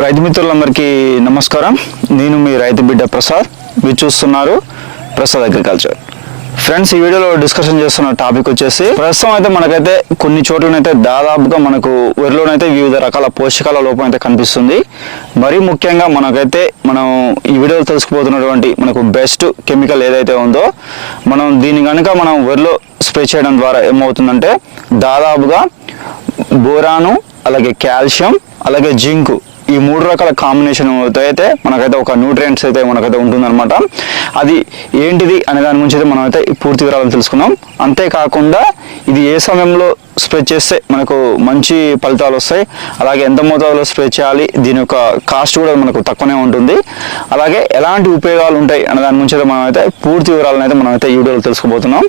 రైతు మిత్రులందరికీ నమస్కారం. నేను మీ రైతు బిడ్డ ప్రసాద్. మీరు చూస్తున్నారు ప్రసాద్ అగ్రికల్చర్. ఫ్రెండ్స్ ఈ వీడియోలో డిస్కషన్ చేస్తున్న టాపిక్ వచ్చేసి ప్రస్తుతం అయితే మనకైతే కొన్ని చోట్లనైతే దాదాపుగా మనకు వరిలోనైతే వివిధ రకాల పోషకాల లోపం అయితే కనిపిస్తుంది. మరీ ముఖ్యంగా మనకైతే మనం ఈ వీడియోలో తెలుసుకుపోతున్నటువంటి మనకు బెస్ట్ కెమికల్ ఏదైతే ఉందో మనం దీన్ని కనుక మనం వరిలో స్ప్రే చేయడం ద్వారా ఏమవుతుందంటే దాదాపుగా బోరాను అలాగే కాల్షియం అలాగే జింకు ఈ మూడు రకాల కాంబినేషన్ అయితే మనకైతే ఒక న్యూట్రియంట్స్ అయితే మనకైతే ఉంటుందన్నమాట. అది ఏంటిది అనే దాని గురించి అయితే మనం అయితే పూర్తి వివరాలను తెలుసుకున్నాం అంతేకాకుండా ఇది ఏ సమయంలో స్ప్రే చేస్తే మనకు మంచి ఫలితాలు వస్తాయి అలాగే ఎంత మోతాదులో స్ప్రే చేయాలి దీని యొక్క కాస్ట్ కూడా మనకు తక్కువనే ఉంటుంది. అలాగే ఎలాంటి ఉపయోగాలు ఉంటాయి అనే దాని గురించి అయితే మనం అయితే పూర్తి వివరాలను అయితే మనం అయితే ఈ వీడియోలో తెలుసుకోబోతున్నాం.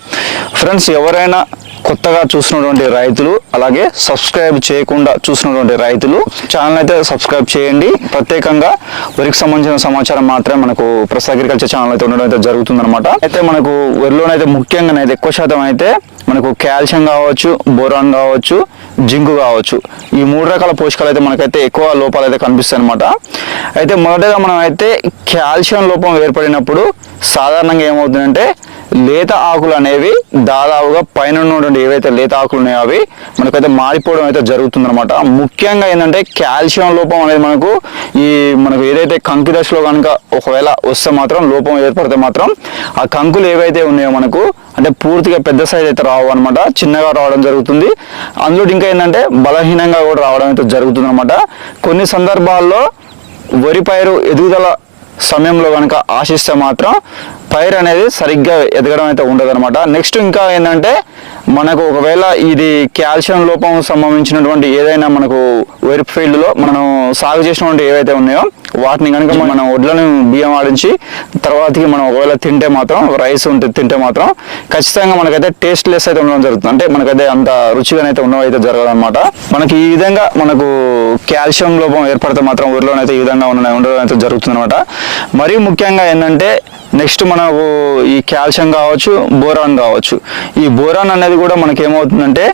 ఫ్రెండ్స్ ఎవరైనా కొత్తగా చూసినటువంటి రైతులు అలాగే సబ్స్క్రైబ్ చేయకుండా చూసినటువంటి రైతులు ఛానల్ అయితే సబ్స్క్రైబ్ చేయండి. ప్రత్యేకంగా వరికి సంబంధించిన సమాచారం మాత్రమే మనకు ప్రస్ అగ్రికల్చర్ ఛానల్ అయితే ఉండడం అయితే జరుగుతుందన్నమాట. అయితే మనకు వరిలోనైతే ముఖ్యంగా అయితే ఎక్కువ శాతం అయితే మనకు కాల్షియం కావచ్చు బోరాన్ కావచ్చు జింకు కావచ్చు. ఈ మూడు రకాల పోషకాలు అయితే మనకైతే ఎక్కువ లోపాలు అయితే కనిపిస్తాయి అనమాట అయితే మొదటగా మనం అయితే కాల్షియం లోపం ఏర్పడినప్పుడు సాధారణంగా ఏమవుతుందంటే లేత ఆకులు అనేవి దాదాపుగా పైన ఉన్నటువంటి ఏవైతే లేత ఆకులు ఉన్నాయో అవి మనకైతే మారిపోవడం అయితే జరుగుతుందన్నమాట. ముఖ్యంగా ఏంటంటే కాల్షియం లోపం అనేది మనకు ఈ మనకు ఏదైతే కంకి దశలో కనుక ఒకవేళ వస్తే మాత్రం లోపం ఏర్పడితే మాత్రం ఆ కంకులు ఏవైతే ఉన్నాయో మనకు అంటే పూర్తిగా పెద్ద సైజ్ అయితే రావు అనమాట చిన్నగా రావడం జరుగుతుంది. అందులో ఇంకా ఏంటంటే బలహీనంగా కూడా రావడం అయితే జరుగుతుంది అనమాట కొన్ని సందర్భాల్లో వరి పైరు ఎదుగుదల సమయంలో కనుక ఆశిస్తే మాత్రం పైర్ అనేది సరిగ్గా ఎదగడం అయితే ఉండదు నెక్స్ట్ ఇంకా ఏంటంటే మనకు ఒకవేళ ఇది కాల్షియం లోపం సంబంధించినటువంటి ఏదైనా మనకు వరి ఫీల్డ్లో మనం సాగు చేసినటువంటి ఏవైతే ఉన్నాయో వాటిని కనుక మనం వడ్లను బియ్యం ఆడించి తర్వాతకి మనం ఒకవేళ తింటే మాత్రం రైస్ ఉంటే తింటే మాత్రం ఖచ్చితంగా మనకైతే టేస్ట్ లెస్ అయితే ఉండడం జరుగుతుంది. అంటే మనకైతే అంత రుచిగా అయితే ఉండడం అయితే జరగదు అనమాట మనకి ఈ విధంగా మనకు కాల్షియం లోపం ఏర్పడితే మాత్రం ఊరిలోనైతే ఈ విధంగా ఉన్న ఉండడం అయితే జరుగుతుంది అనమాట మరీ ముఖ్యంగా ఏంటంటే నెక్స్ట్ మనకు ఈ కాల్షియం కావచ్చు బోరాన్ కావచ్చు. ఈ బోరాన్ అనేది కూడా మనకి ఏమవుతుందంటే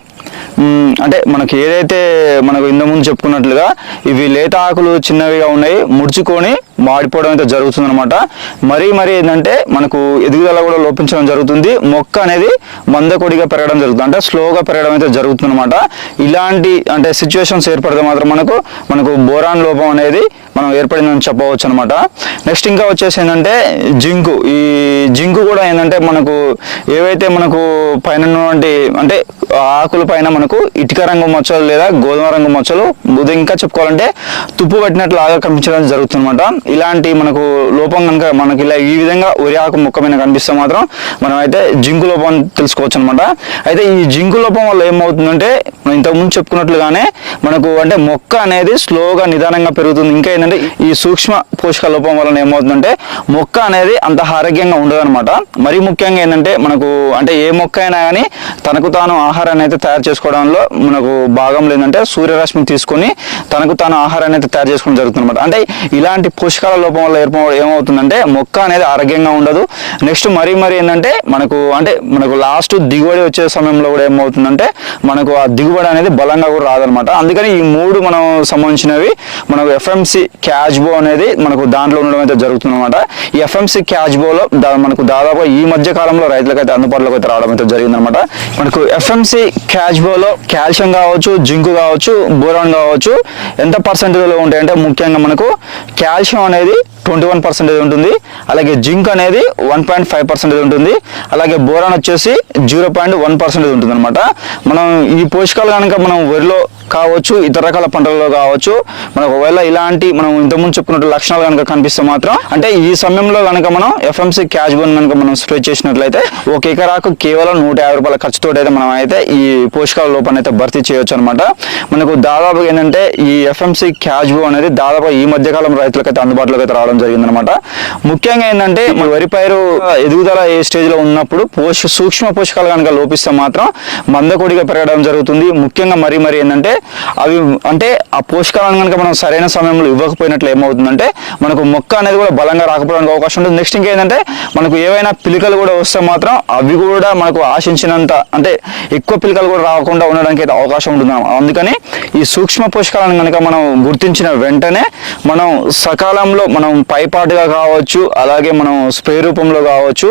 అంటే మనకి ఏదైతే మనకు ఇంతకుముందు ముందు చెప్పుకున్నట్లుగా ఇవి లేత ఆకులు చిన్నవిగా ఉన్నాయి ముడుచుకొని మాడిపోవడం అయితే జరుగుతుంది అనమాట మరీ మరీ ఏంటంటే మనకు ఎదుగుదల కూడా లోపించడం జరుగుతుంది. మొక్క అనేది మందకొడిగా పెరగడం జరుగుతుంది. అంటే స్లోగా పెరగడం అయితే జరుగుతుంది అనమాట ఇలాంటి అంటే సిచ్యువేషన్స్ ఏర్పడితే మాత్రం మనకు మనకు బోరాన్ లోపం అనేది మనం ఏర్పడిందని చెప్పవచ్చు అనమాట నెక్స్ట్ ఇంకా వచ్చేసి ఏంటంటే జింకు. ఈ జింకు కూడా ఏంటంటే మనకు ఏవైతే మనకు పైన ఉన్నటువంటి అంటే ఆకుల పైన మనకు మనకు ఇటుక రంగు మచ్చలు లేదా గోధుమ రంగు మచ్చలు ఇంకా చెప్పుకోవాలంటే తుప్పు పట్టినట్లు ఆగా కనిపించడం జరుగుతుందన్నమాట. ఇలాంటి మనకు లోపం కనుక మనకి ఇలా ఈ విధంగా వరి ఆకు ముక్క మీద కనిపిస్తే మాత్రం మనం అయితే జింకు లోపం తెలుసుకోవచ్చు అనమాట అయితే ఈ జింకు లోపం వల్ల ఏమవుతుందంటే మనం ఇంతకుముందు చెప్పుకున్నట్లుగానే మనకు అంటే మొక్క అనేది స్లోగా నిదానంగా పెరుగుతుంది. ఇంకా ఏంటంటే ఈ సూక్ష్మ పోషక లోపం వలన ఏమవుతుందంటే మొక్క అనేది అంత ఆరోగ్యంగా ఉండదన్నమాట. మరీ ముఖ్యంగా ఏంటంటే మనకు అంటే ఏ మొక్క అయినా కానీ తనకు తాను ఆహారాన్ని అయితే తయారు దానిలో మనకు భాగం లేదంటే సూర్యరశ్మిని తీసుకొని తనకు తాను ఆహారాన్ని అయితే తయారు చేసుకోవడం జరుగుతుంది అనమాట అంటే ఇలాంటి పోషకాల లోపం వల్ల ఏర్ప ఏమవుతుందంటే మొక్క అనేది ఆరోగ్యంగా ఉండదు. నెక్స్ట్ మరీ మరీ ఏంటంటే మనకు అంటే మనకు లాస్ట్ దిగుబడి వచ్చే సమయంలో కూడా ఏమవుతుందంటే మనకు ఆ దిగుబడి అనేది బలంగా కూడా రాదనమాట అందుకని ఈ మూడు మనం సంబంధించినవి మనకు ఎఫ్ఎంసి క్యాచ్బో అనేది మనకు దాంట్లో ఉండడం అయితే జరుగుతుంది అనమాట ఈ ఎఫ్ఎంసి క్యాచ్బోలో మనకు దాదాపు ఈ మధ్య కాలంలో రైతులకైతే అందుబాటులోకి అయితే రావడం అయితే జరిగిందనమాట మనకు ఎఫ్ఎంసి క్యాచ్బోలో కాల్షియం కావచ్చు జింకు కావచ్చు బోరాన్ కావచ్చు ఎంత పర్సెంటేజ్లో ఉంటాయంటే ముఖ్యంగా మనకు కాల్షియం అనేది ట్వంటీ వన్ పర్సెంటేజ్ ఉంటుంది. అలాగే జింక్ అనేది వన్ పాయింట్ ఫైవ్ పర్సెంటేజ్ ఉంటుంది. అలాగే బోరాన్ వచ్చేసి జీరో పాయింట్ వన్ పర్సెంటేజ్ ఉంటుంది అనమాట మనం ఈ పోషకాలు కనుక మనం వరిలో కావచ్చు ఇతర రకాల పంటలలో కావచ్చు మనకు ఒకవేళ ఇలాంటి మనం ఇంతకుముందు చెప్పుకున్నట్టు లక్షణాలు కనుక కనిపిస్తే మాత్రం అంటే ఈ సమయంలో కనుక మనం ఎఫ్ఎంసీ క్యాష్ బోన్ కనుక మనం స్ప్రే చేసినట్లయితే ఒక ఎకరాకు కేవలం నూట యాభై రూపాయల ఖర్చుతో అయితే మనం అయితే ఈ పోషకాలు లోపాన్ని అయితే భర్తీ చేయొచ్చు అనమాట మనకు దాదాపు ఏంటంటే ఈ ఎఫ్ఎంసీ క్యాష్ బో అనేది దాదాపు ఈ మధ్యకాలం రైతులకైతే అందుబాటులోకి అయితే రావడం జరిగిందనమాట. ముఖ్యంగా ఏంటంటే మన వరి పైరు ఎదుగుదల ఏ స్టేజ్లో ఉన్నప్పుడు పోష సూక్ష్మ పోషకాలు కనుక లోపిస్తే మాత్రం మందకొడిగా పెరగడం జరుగుతుంది. ముఖ్యంగా మరీ మరీ ఏంటంటే అవి అంటే ఆ పోషకాలను కనుక మనం సరైన సమయంలో ఇవ్వకపోయినట్లు ఏమవుతుందంటే మనకు మొక్క అనేది కూడా బలంగా రాకపోవడానికి అవకాశం ఉంటుంది. నెక్స్ట్ ఇంకేంటంటే మనకు ఏవైనా పిలికలు కూడా వస్తే మాత్రం అవి కూడా మనకు ఆశించినంత అంటే ఎక్కువ పిలకలు కూడా రాకుండా ఉండడానికి అయితే అవకాశం ఉంటుంది అందుకని ఈ సూక్ష్మ పోషకాలను కనుక మనం గుర్తించిన వెంటనే మనం సకాలంలో మనం పైపాటుగా కావచ్చు అలాగే మనం స్ప్రే రూపంలో కావచ్చు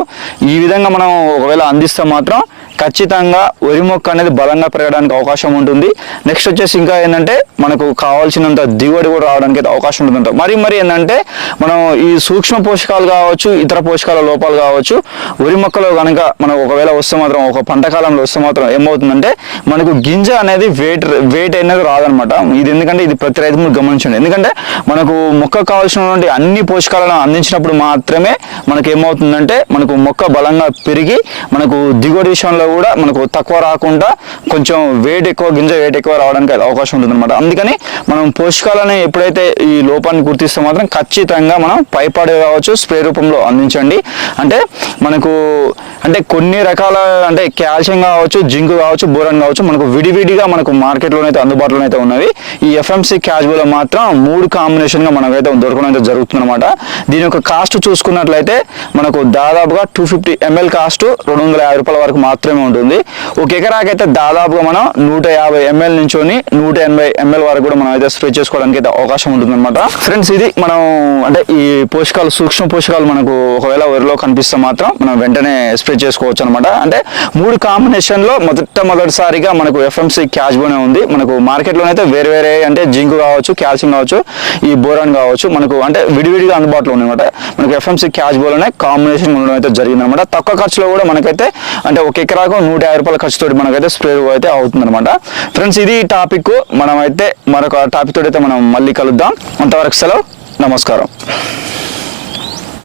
ఈ విధంగా మనం ఒకవేళ అందిస్తే మాత్రం ఖచ్చితంగా వరి మొక్క అనేది బలంగా పెరగడానికి అవకాశం ఉంటుంది. నెక్స్ట్ వచ్చేసి ఇంకా ఏంటంటే మనకు కావాల్సినంత దిగుబడి కూడా రావడానికి అయితే అవకాశం ఉంటుంది మరి మరి ఏంటంటే మనం ఈ సూక్ష్మ పోషకాలు కావచ్చు ఇతర పోషకాల లోపాలు కావచ్చు వరి మొక్కలో కనుక మనం ఒకవేళ వస్తే మాత్రం ఒక పంట కాలంలో వస్తే మాత్రం ఏమవుతుందంటే మనకు గింజ అనేది వెయిట్ వెయిట్ అనేది రాదనమాట. ఇది ఎందుకంటే ఇది ప్రతి రైతు మీరు గమనించండి. ఎందుకంటే మనకు మొక్క కావాల్సినటువంటి అన్ని పోషకాలను అందించినప్పుడు మాత్రమే మనకు ఏమవుతుందంటే మనకు మొక్క బలంగా పెరిగి మనకు దిగుబడి విషయంలో కూడా మనకు తక్కువ రాకుండా కొంచెం వెయిట్ ఎక్కువ గింజ వెయిట్ ఎక్కువ రావడానికి అవకాశం ఉంటుంది అనమాట అందుకని మనం పోషకాలను ఎప్పుడైతే ఈ లోపాన్ని గుర్తిస్తే మాత్రం ఖచ్చితంగా మనం పైపాడే కావచ్చు స్ప్రే రూపంలో అందించండి. అంటే మనకు అంటే కొన్ని రకాల అంటే కాల్షియం కావచ్చు జింక్ కావచ్చు బోరన్ కావచ్చు మనకు విడివిడిగా మనకు మార్కెట్లోనైతే అందుబాటులో అయితే ఉన్నవి. ఈ ఎఫ్ఎంసి క్యాజువల్ మాత్రం మూడు కాంబినేషన్గా మనకైతే దొరకడం అయితే జరుగుతుంది అనమాట దీని యొక్క కాస్ట్ చూసుకున్నట్లయితే మనకు దాదాపుగా టూ ఫిఫ్టీ ఎంఎల్ కాస్ట్ రెండు వందల యాభై రూపాయల వరకు మాత్రమే ఉంటుంది. ఒక ఎకరాకైతే దాదాపుగా మనం నూట యాభై ఎంఎల్ నుంచి నూట ఎనభై ఎంఎల్ వరకు కూడా మనం అయితే స్ప్రే చేసుకోవడానికి అయితే అవకాశం ఉంటుంది అనమాట ఫ్రెండ్స్ ఇది మనం అంటే ఈ పోషకాలు సూక్ష్మ పోషకాలు మనకు ఒకవేళ వరిలో కనిపిస్తే మాత్రం మనం వెంటనే స్ప్రే చేసుకోవచ్చు అనమాట అంటే మూడు కాంబినేషన్లో మొట్టమొదటిసారిగా మనకు ఎఫ్ఎంసి క్యాష్ బోనే ఉంది. మనకు మార్కెట్లోనైతే వేరే వేరే అంటే జింక్ కావచ్చు కాల్షియం కావచ్చు ఈ బోరాన్ కావచ్చు మనకు అంటే విడివిడిగా అందుబాటులో ఉన్నాయన్నమాట మనకు ఎఫ్ఎంసి క్యాష్ బోలోనే కాంబినేషన్ ఉండడం అయితే జరిగింది అనమాట తక్కువ ఖర్చులో కూడా మనకైతే అంటే ఒక ఎకరా దాదాపు నూట యాభై రూపాయల ఖర్చుతో మనకైతే స్ప్రే అయితే అవుతుంది అనమాట ఫ్రెండ్స్ ఇది టాపిక్. మనం అయితే మరొక టాపిక్ తోటి అయితే మనం మళ్ళీ కలుద్దాం. అంతవరకు సెలవు. నమస్కారం.